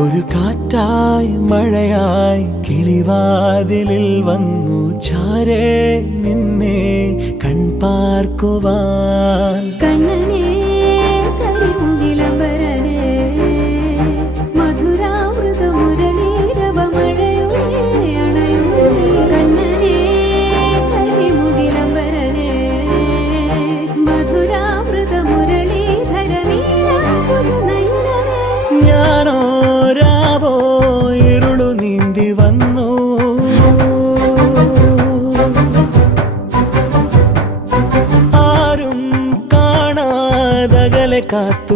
ഒരു കാറ്റായി മഴയായി കിളിവാതിലിൽ വന്നു ചാരേ നിന്നെ കൺപാർക്കുവാൻ. കണ്ണനേ കരിമുകിലംബരനേ മധുരാമൃത മുരളീരവ മഴയുടെ അണയുന്നേ. കണ്ണനേ കരിമുകിലംബരനേ മധുരാമൃത മുരളീധര നീലാംബുജനയനനേ. ഞാനോ രാവോ ഇരുളു നീന്തി വന്നു, ആരും കാണാതകലെ കാത്തു